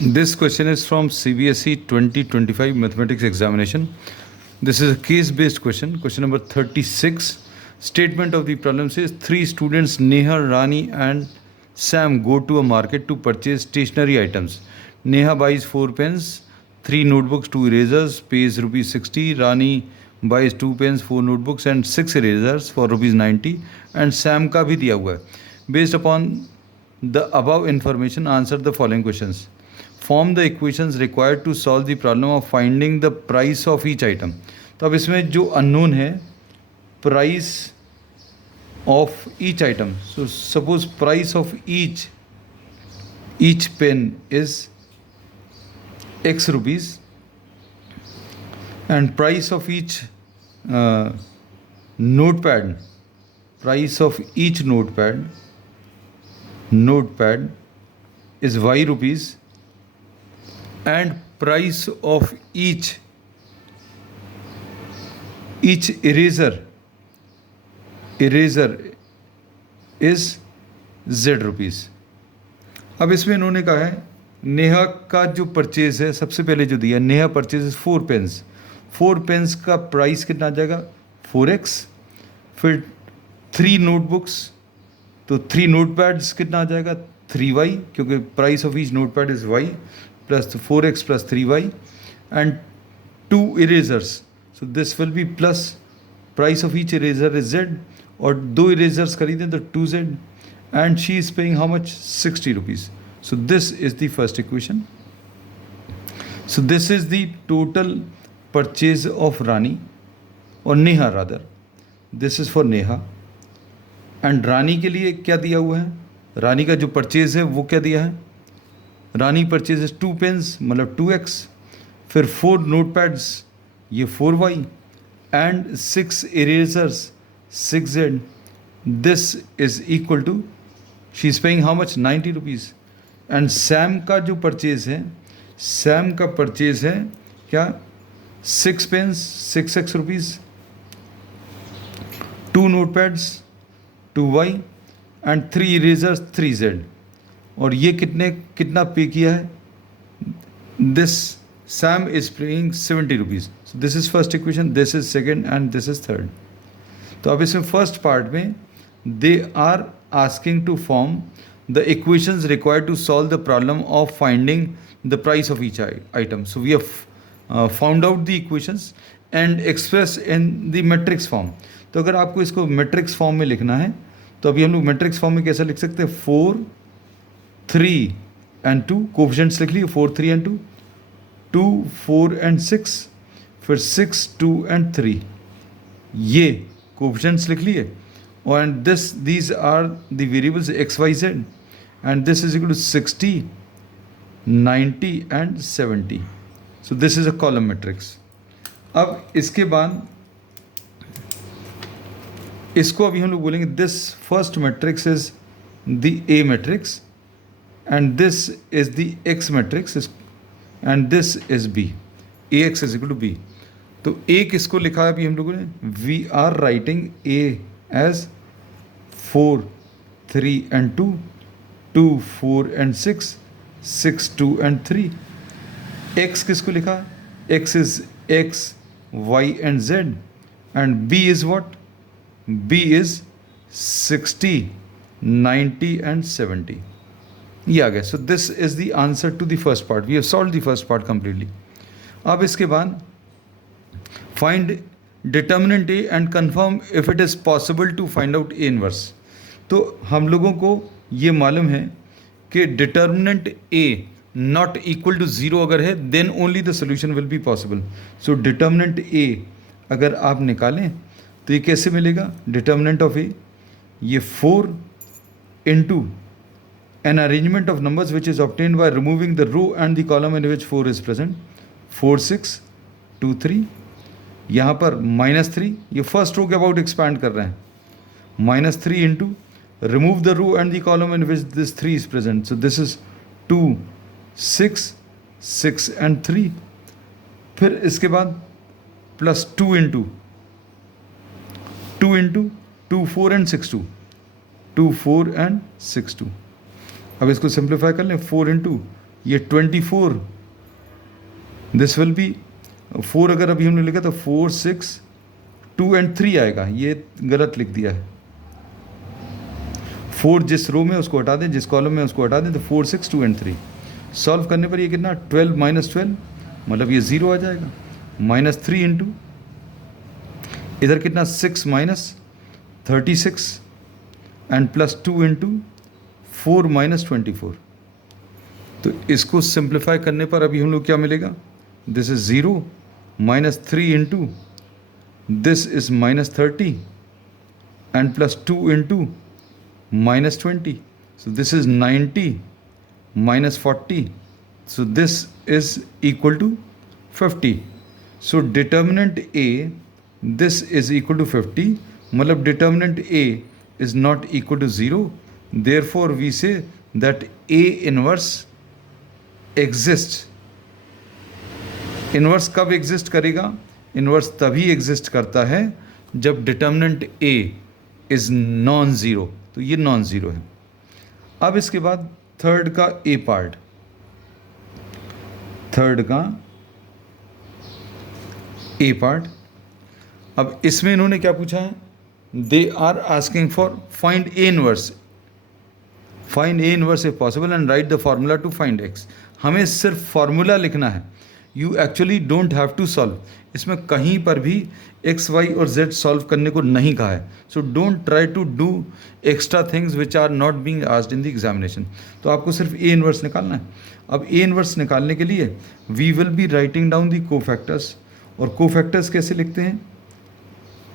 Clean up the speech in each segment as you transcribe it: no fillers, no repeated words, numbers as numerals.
This question is from CBSE 2025 Mathematics Examination. This is a case-based question. Question number 36. Statement of the problem says 3 students Neha, Rani and Sam go to a market to purchase stationery items. Neha buys 4 pens, 3 notebooks, 2 erasers, pays rupees 60. Rani buys 2 pens, 4 notebooks and 6 erasers for rupees 90. And Sam का भी दिया हुआ है. Based upon the above information, answer the following questions. Form the equations required to solve the problem of finding the price of each item. तो अब इसमें जो unknown है, price of each item. So suppose price of each pen is X rupees and price of each notepad is Y rupees and price of each eraser is Z rupees. अब इसमें इन्होंने कहा है नेहा का जो परचेज है, सबसे पहले जो दिया नेहा परचेज 4 पेन्स. 4 पेन्स का प्राइस कितना आ जाएगा 4x. फिर 3 नोटबुक्स, तो 3 नोटपैड्स कितना आ जाएगा 3y, क्योंकि price of each notepad is y plus 4x plus 3y, and 2 erasers. So this will be plus price of each eraser is z, और 2 erasers खरीदें तो 2z, and she is paying how much 60 rupees. So this is the first equation. So this is the total purchase of Rani or Neha rather. This is for Neha. And रानी के लिए क्या दिया हुआ है, रानी का जो परचेज है वो क्या दिया है, रानी परचेज 2 पेन्स मतलब 2x, फिर 4 नोटपैड्स ये 4y and 6 erasers 6z. This is equal to she is paying how much 90 rupees. And Sam का जो परचेज है, सैम का परचेज है क्या 6 pens 6x rupees, 2 notepads 2y and 3 erasers 3z. और ये कितना पे किया है, this Sam is paying 70 rupees. So this is first equation, this is second and this is third. तो अब इसमें फर्स्ट पार्ट में they are asking to form the equations required to solve the problem of finding the price of each item. So we have found out the equations and express in the matrix form. तो अगर आपको इसको matrix form में लिखना है तो अभी हम लोग मैट्रिक्स फॉर्म में कैसे लिख सकते हैं, 4 3 and 2 कोफिशिएंट्स लिख लिए, 4 3 and 2, 2 4 and 6, फिर 6 2 and 3, ये कोफिशिएंट्स लिख लिए. और and these are the variables x y z, and this is equal to 60 90 and 70. so this is a column matrix. अब इसके बाद इसको अभी हम लोग बोलेंगे this first matrix is the A matrix and this is the X matrix and this is B. AX is equal to B. तो A किसको लिखा है अभी हम लोगों ने, we are writing A as 4 3 and 2, 2 4 and 6, 6 2 and 3. X किसको लिखा है, X is X Y and Z, and B is what, B is 60 90 and 70. ये आ गया. So this is the answer to the first part. We have solve the first part completely. अब इसके बाद find determinant A and confirm if it is possible to find out A inverse. तो हम लोगों को ये मालूम है कि determinant A not equal to 0 अगर है then only the solution will be possible. So determinant A अगर आप निकालें तो ये कैसे मिलेगा, डिटर्मिनेंट ऑफ ए ये 4 into an arrangement of numbers which is obtained by removing the row and the column in which 4 is present. 4 6 2 3, यहाँ पर -3, ये फर्स्ट रो के अबाउट एक्सपैंड कर रहे हैं, -3 into remove the row and the column in which this 3 is present. So this is 2 6 6 and 3. फिर इसके बाद प्लस 2 into 2 4 and 6 2, 2 4 and 6 2. अब इसको सिंप्लीफाई कर लें, 4 into ये 24, दिस विल बी 4, अगर अभी हमने लिखा तो 4 6 2 एंड 3 आएगा, ये गलत लिख दिया है। 4 जिस रो में उसको हटा दें, जिस कॉलम में उसको हटा दें, तो 4 6 2 एंड 3। सॉल्व करने पर ये कितना 12 माइनस 12, मतलब ये 0 आ जाएगा। माइनस 3 इंटू इधर कितना 6 minus 36 and plus 2 into 4 minus 24। तो इसको सिंप्लीफाई करने पर अभी हम लोग क्या मिलेगा, this is 0 minus 3 into this is minus 30 and plus 2 into minus 20, so this is 90 minus 40, so this is equal to 50. So determinant A, this is equal to 50, मतलब determinant A is not equal to 0, therefore we say that A inverse exists. Inverse कब exist करेगा, inverse तभी exist करता है जब determinant A is non zero, तो ये non zero है। अब इसके बाद थर्ड का ए पार्ट, थर्ड का ए पार्ट। अब इसमें इन्होंने क्या पूछा है, they are asking for find A inverse, find A inverse if possible and write the formula to find X. हमें सिर्फ फॉर्मूला लिखना है, you actually don't have to solve. इसमें कहीं पर भी एक्स वाई और जेड सॉल्व करने को नहीं कहा है, so don't try to do extra things which are not being asked in the examination. तो आपको सिर्फ ए इनवर्स निकालना है। अब ए इनवर्स निकालने के लिए we will be writing down the cofactors, और कोफैक्टर्स कैसे लिखते हैं,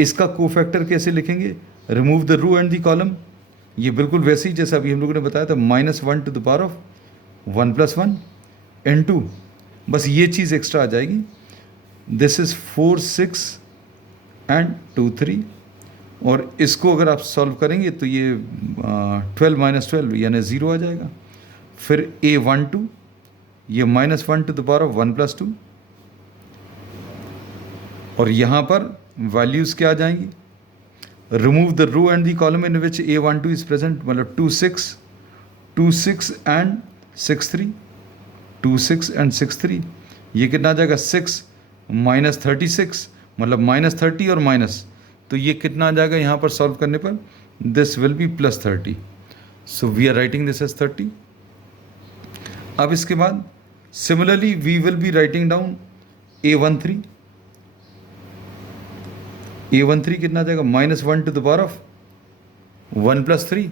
इसका कोफैक्टर कैसे लिखेंगे, remove the row and the column. ये बिल्कुल वैसे ही जैसा अभी हम लोगों ने बताया था, -1 to the power of 1 + 1 N2, बस ये चीज़ एक्स्ट्रा आ जाएगी। दिस इज़ 4 6 एंड 2 3, और इसको अगर आप सॉल्व करेंगे तो ये 12 - 12 यानी 0 आ जाएगा। फिर A12, ये -1 टू द पावर ऑफ 1 + 2, और यहाँ पर वैल्यूज़ क्या आ जाएंगी, remove the row and the column in which A12 is present, मतलब 2 6 एंड 6 3, 2 6 एंड 6 3, ये कितना आ जाएगा 6 - 36, मतलब -30 और माइनस, तो ये कितना आ जाएगा यहाँ पर सॉल्व करने पर, this will be +30, so we are writing this as 30। अब इसके बाद similarly we will be writing down A13, A13 कितना आ जाएगा, -1 to the power of 1 + 3,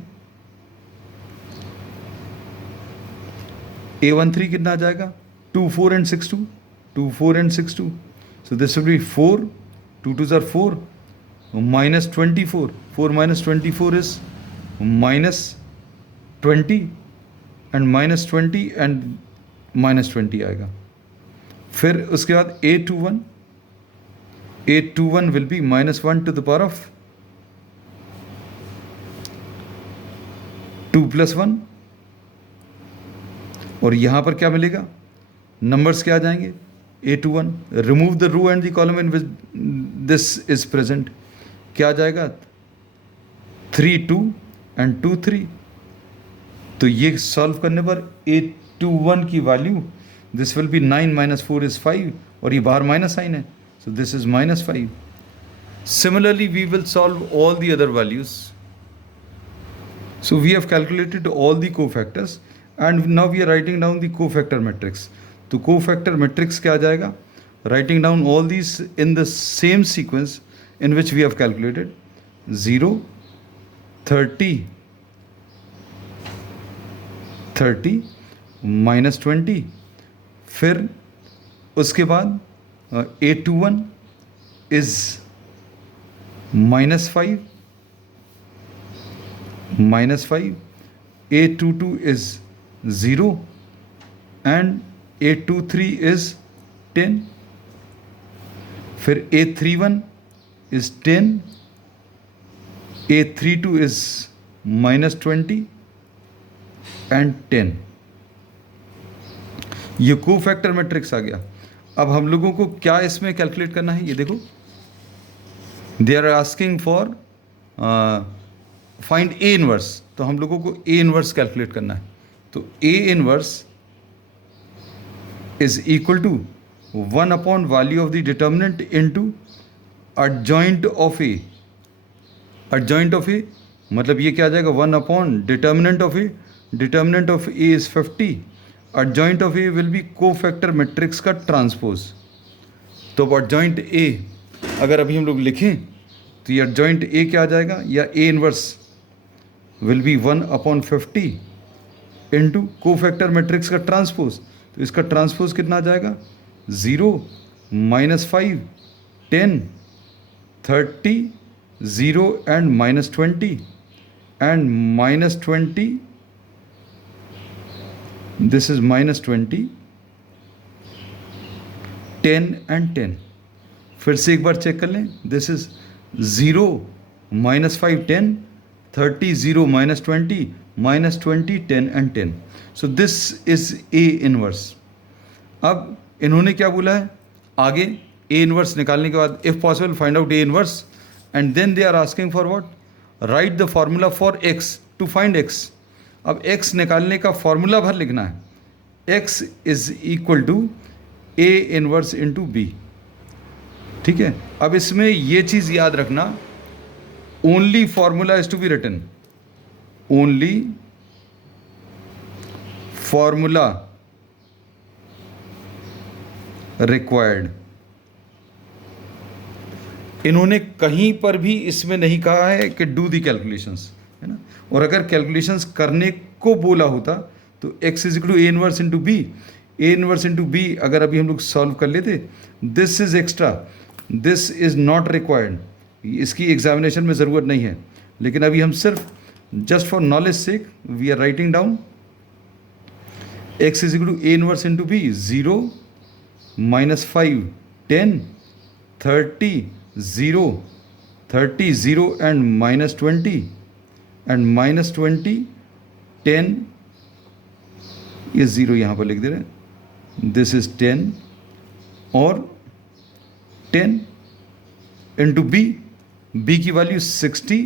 A13 कितना आ जाएगा 2 4 and 6 2, 2 4 and 6 2, so this will be 4, 2 2s are 4, -24, 4 - 24 is -20, and -20 and -20 आएगा। फिर उसके बाद A21 will be -1 to the power of 2 + 1, और यहाँ पर क्या मिलेगा, नंबर्स क्या आ जाएंगे, A21, remove the row and the column in which this is present, क्या आ जाएगा 3 2 एंड 2 3, तो ये सॉल्व करने पर A21 की value, this will B 9 - 4 is 5, और ये बाहर माइनस साइन है, so this is -5. Similarly, we will solve all the other values. So we have calculated all the cofactors, and now we are writing down the cofactor matrix. तो cofactor matrix क्या आ जाएगा, writing down all these in the same sequence in which we have calculated, 0 30 30 -20, फिर उसके बाद A21 is -5, A22 is 0, and A23 is 10, फिर A31 is 10, A32 is -20 and 10। ये cofactor matrix आ गया। अब हम लोगों को क्या इसमें कैलकुलेट करना है, ये देखो, they are asking for find A inverse, तो हम लोगों को ए इनवर्स कैलकुलेट करना है। तो A inverse is equal to 1 upon value of the determinant into adjoint of A. Adjoint of A मतलब ये क्या आ जाएगा, 1 upon determinant of A. Determinant of A is 50, adjoint of A will be cofactor matrix का transpose. तो अब adjoint A अगर अभी हम लोग लिखें तो ये एडजॉइंट ए क्या आ जाएगा, या A inverse will be 1 upon 50 into cofactor matrix का ट्रांसपोज। तो इसका ट्रांसपोज कितना आ जाएगा, 0 -5 10 30 0 and -20 and -20, this is -20 10 and 10। फिर से एक बार चेक कर लें, this is 0 -5 10 30 0 -20 -20 10 and 10। So this is A inverse. अब इन्होंने क्या बोला है आगे, ए इनवर्स निकालने के बाद if possible find out A inverse, and then they are asking for what, write the formula for X to find X. अब x निकालने का फॉर्मूला भर लिखना है, x is equal to a inverse into B. ठीक है, अब इसमें ये चीज़ याद रखना, only formula is to be written, only formula required. इन्होंने कहीं पर भी इसमें नहीं कहा है कि डू दी कैलकुलेशंस, है ना। और अगर कैलकुलेशंस करने को बोला होता तो x is equal to A inverse into B. A inverse into B अगर अभी हम लोग सॉल्व कर लेते, this is extra, this is not required, इसकी एग्जामिनेशन में ज़रूरत नहीं है। लेकिन अभी हम सिर्फ just for knowledge sake we are writing down x is equal to A inverse into B, 0 -5 10 30 0 30 0 and -20 and -20 10, ये 0 यहाँ पर लिख दे रहे हैं, दिस इज 10 और 10 इंटू बी, बी की वैल्यू 60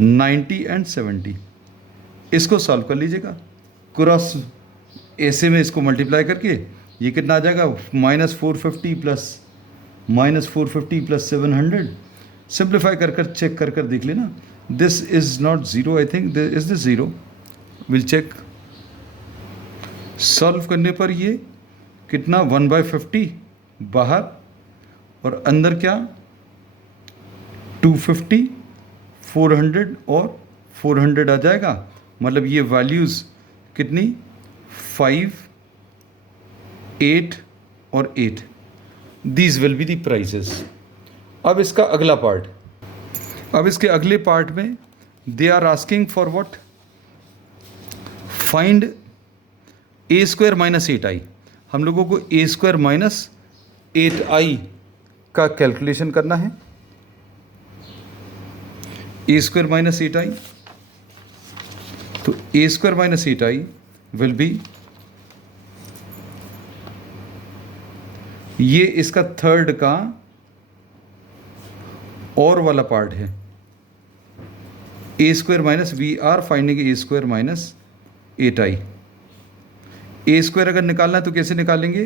90 एंड 70। इसको सॉल्व कर लीजिएगा, क्रॉस ऐसे में इसको मल्टीप्लाई करके ये कितना आ जाएगा, -450 प्लस 700। सिंप्लीफाई कर कर चेक कर कर देख लेना, this is not 0, I think is this 0, will check. Solve करने पर ये कितना 1/50 बाहर और अंदर क्या 250 400 और 400 आ जाएगा। मतलब ये वैल्यूज़ कितनी 5 8 और 8, these will be the prices. अब इसका अगला पार्ट, अब इसके अगले पार्ट में they are asking for what, find a square minus 8i। हम लोगों को a स्क्वायर माइनस 8i का कैलकुलेशन करना है। a स्क्वायर माइनस 8i, तो a square minus 8i will be, ये इसका थर्ड का और वाला पार्ट है। a square minus, we are finding a square minus 8i। a square अगर निकालना है तो कैसे निकालेंगे,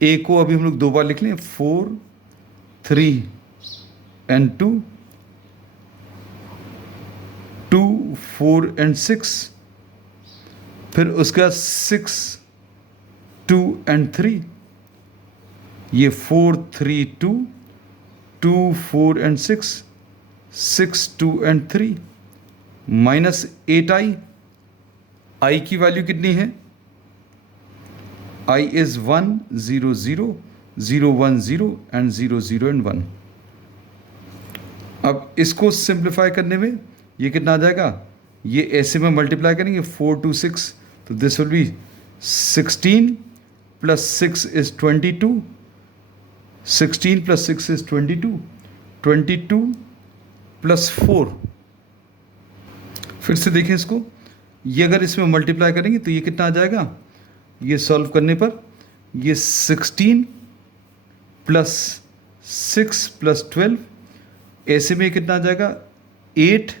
a को अभी हम लोग दो बार लिख लें, 4 3 एंड 2 2 4 एंड 6, फिर उसका 6 2 एंड 3, ये 4 3 2 2 4 and 6 6 2 and 3 minus 8i। i की वैल्यू कितनी है, i इज 1 0 0 0 1 0 एंड 0 0 एंड 1। अब इसको सिंप्लीफाई करने में ये कितना आ जाएगा, ये ऐसे में मल्टीप्लाई करेंगे 4 2 6, तो this will B 16 plus 6 is 22, 16 plus 6 is 22, 22 plus 4। फिर से देखें इसको, ये अगर इसमें मल्टीप्लाई करेंगे तो ये कितना आ जाएगा, ये सॉल्व करने पर ये 16 प्लस 6 प्लस 12, ऐसे में कितना आ जाएगा 8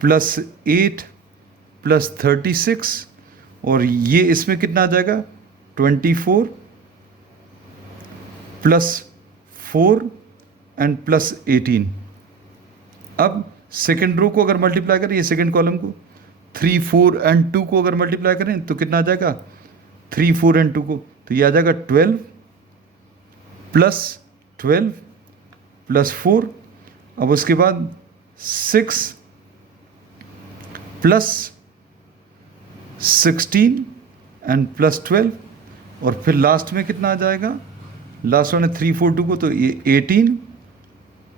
प्लस 8 प्लस 36, और ये इसमें कितना आ जाएगा 24 प्लस 4 एंड प्लस 18। अब सेकेंड रो को अगर मल्टीप्लाई करें, ये सेकेंड कॉलम को 3, 4 एंड 2 को अगर मल्टीप्लाई करें तो कितना आ जाएगा? 3, 4 एंड 2 को, तो ये आ जाएगा 12 प्लस 4। अब उसके बाद 6 प्लस 16 एंड प्लस 12, और फिर लास्ट में कितना आ जाएगा? लास्ट में 3, 4, 2 को, तो ये 18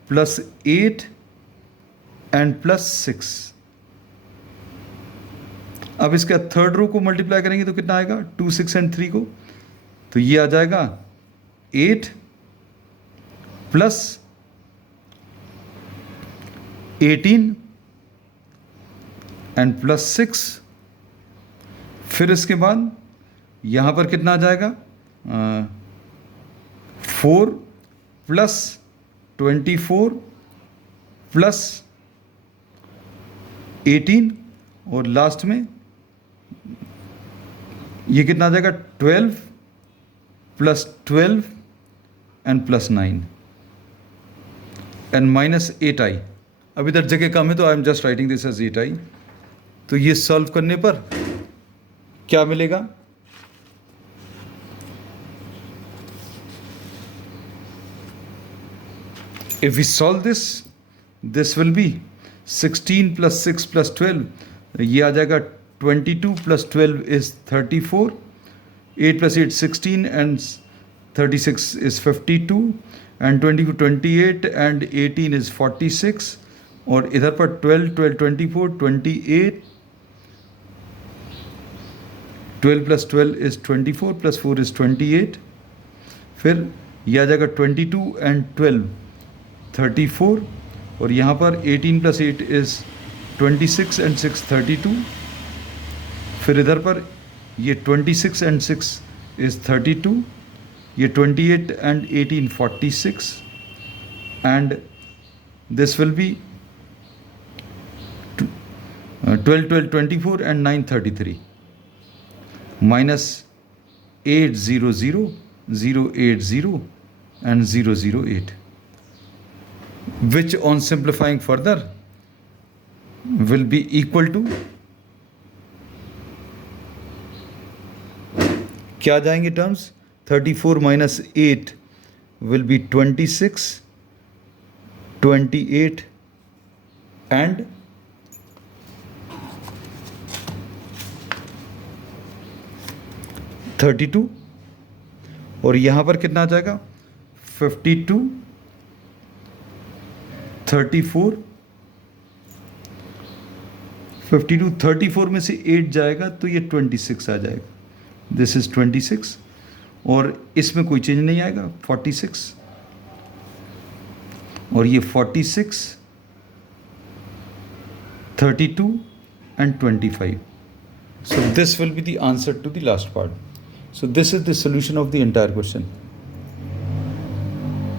प्लस 8 एंड प्लस 6। अब इसका थर्ड रो को मल्टीप्लाई करेंगे तो कितना आएगा? 2, 6 एंड 3 को, तो ये आ जाएगा 8 प्लस 18 एंड प्लस 6। फिर इसके बाद यहां पर कितना आ जाएगा? 4 प्लस 24 प्लस 18, और लास्ट में ये कितना आ जाएगा? 12 plus 12 and plus 9 and minus 8i। अब इधर जगह कम है तो I am just writing this as 8i। तो ये सॉल्व करने पर क्या मिलेगा? If we solve this, this will be 16 plus 6 plus 12, ये आ जाएगा 22 plus 12 is 34, 8 plus 8 16 and 36 is 52 and 22 28 and 18 is 46, और इधर पर 12 12 24 28, 12 plus 12 is 24 plus 4 is 28, फिर ये आ जाएगा 22 and 12 34, और यहाँ पर 18 प्लस 8 इज़ 26 एंड 6 32। फिर इधर पर ये 26 एंड 6 इज़ 32, ये 28 and 18 46, and this will B 12 12 24 and 9 33 minus 8 0 0 0 8 0 and 0 0 8, which on simplifying further will be equal to, क्या जाएंगे terms? 34 minus 8 will be 26, 28 and 32, और यहाँ पर कितना आ जाएगा? 52 34 52 34 में से 8 जाएगा तो ये 26 आ जाएगा। दिस इज 26, और इसमें कोई चेंज नहीं आएगा 46, और ये 46 32 and 25. So this will be the answer to the last part. So this is the solution of the entire question.